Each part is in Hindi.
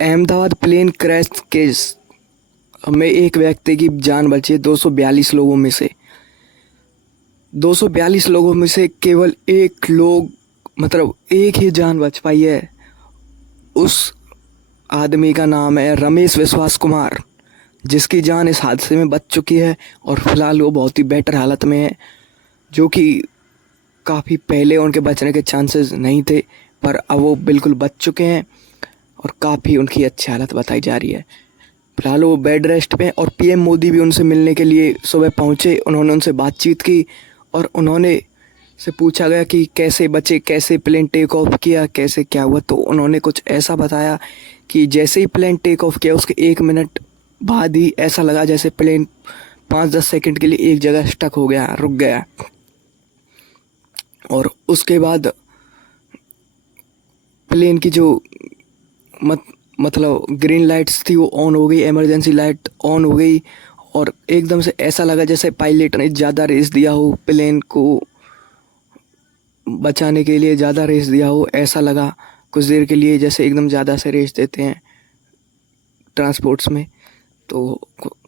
अहमदाबाद प्लेन क्रैश केस में एक व्यक्ति की जान बची है। 242 लोगों में से 242 लोगों में से केवल एक लोग मतलब एक ही जान बच पाई है। उस आदमी का नाम है रमेश विश्वास कुमार, जिसकी जान इस हादसे में बच चुकी है और फिलहाल वो बहुत ही बेटर हालत में है, जो कि काफ़ी पहले उनके बचने के चांसेस नहीं थे, पर अब वो बिल्कुल बच चुके हैं और काफ़ी उनकी अच्छी हालत बताई जा रही है। फिलहाल वो बेड रेस्ट पे और पीएम मोदी भी उनसे मिलने के लिए सुबह पहुंचे। उन्होंने उनसे बातचीत की और उन्होंने से पूछा गया कि कैसे बचे, कैसे प्लेन टेक ऑफ किया, कैसे क्या हुआ। तो उन्होंने कुछ ऐसा बताया कि जैसे ही प्लेन टेक ऑफ किया उसके 1 मिनट बाद ही ऐसा लगा जैसे प्लेन 5-10 सेकंड के लिए एक जगह स्टक हो गया, रुक गया। और उसके बाद प्लेन की जो मतलब ग्रीन लाइट्स थी वो ऑन हो गई, इमरजेंसी लाइट ऑन हो गई और एकदम से ऐसा लगा जैसे पायलट ने ज़्यादा रेस दिया हो, प्लेन को बचाने के लिए ज़्यादा रेस दिया हो। ऐसा लगा कुछ देर के लिए जैसे एकदम ज़्यादा से रेस देते हैं ट्रांसपोर्ट्स में, तो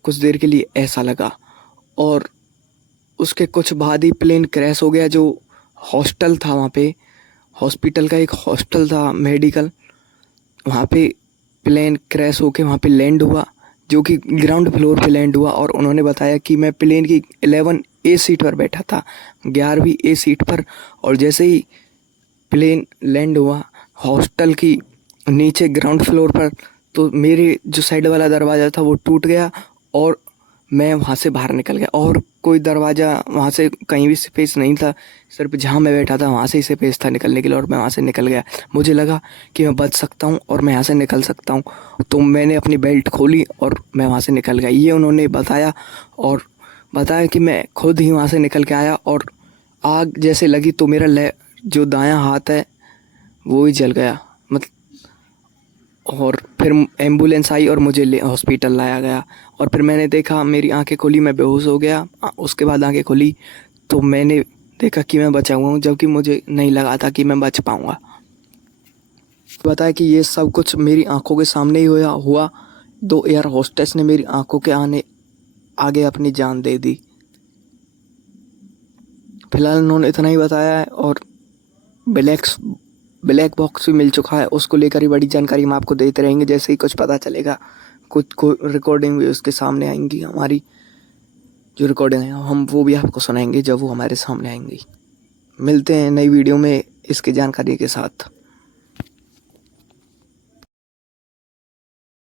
कुछ देर के लिए ऐसा लगा। और उसके कुछ बाद ही प्लेन क्रैश हो गया। जो हॉस्टल था वहाँ पे, हॉस्पिटल का एक हॉस्टल था मेडिकल, वहाँ पे प्लेन क्रैश होके वहाँ पे लैंड हुआ, जो कि ग्राउंड फ्लोर पे लैंड हुआ। और उन्होंने बताया कि मैं प्लेन की 11A सीट पर बैठा था, 11वीं A सीट पर। और जैसे ही प्लेन लैंड हुआ हॉस्टल की नीचे ग्राउंड फ्लोर पर, तो मेरे जो साइड वाला दरवाज़ा था वो टूट गया और मैं वहाँ से बाहर निकल गया। और कोई दरवाज़ा वहाँ से कहीं भी स्पेस नहीं था, सिर्फ जहाँ मैं बैठा था वहाँ से ही स्पेस था निकलने के लिए और मैं वहाँ से निकल गया। मुझे लगा कि मैं बच सकता हूँ और मैं यहाँ से निकल सकता हूँ, तो मैंने अपनी बेल्ट खोली और मैं वहाँ से निकल गया। ये उन्होंने बताया और बताया कि मैं खुद ही वहाँ से निकल के आया और आग जैसे लगी तो मेरा जो दायां हाथ है वो ही जल गया और फिर एम्बुलेंस आई और मुझे हॉस्पिटल लाया गया। और फिर मैंने देखा, मेरी आंखें खुली, मैं बेहोश हो गया। उसके बाद आंखें खुली तो मैंने देखा कि मैं बचा हुआ हूँ, जबकि मुझे नहीं लगा था कि मैं बच पाऊँगा। बताया कि ये सब कुछ मेरी आंखों के सामने ही हुआ। 2 एयर होस्टेस ने मेरी आंखों के आगे अपनी जान दे दी। फिलहाल उन्होंने इतना ही बताया है और ब्लैक बॉक्स भी मिल चुका है, उसको लेकर ही बड़ी जानकारी हम आपको देते रहेंगे। जैसे ही कुछ पता चलेगा, कुछ रिकॉर्डिंग भी उसके सामने आएंगी, हमारी जो रिकॉर्डिंग है हम वो भी आपको सुनाएंगे जब वो हमारे सामने आएंगी। मिलते हैं नई वीडियो में इसकी जानकारी के साथ।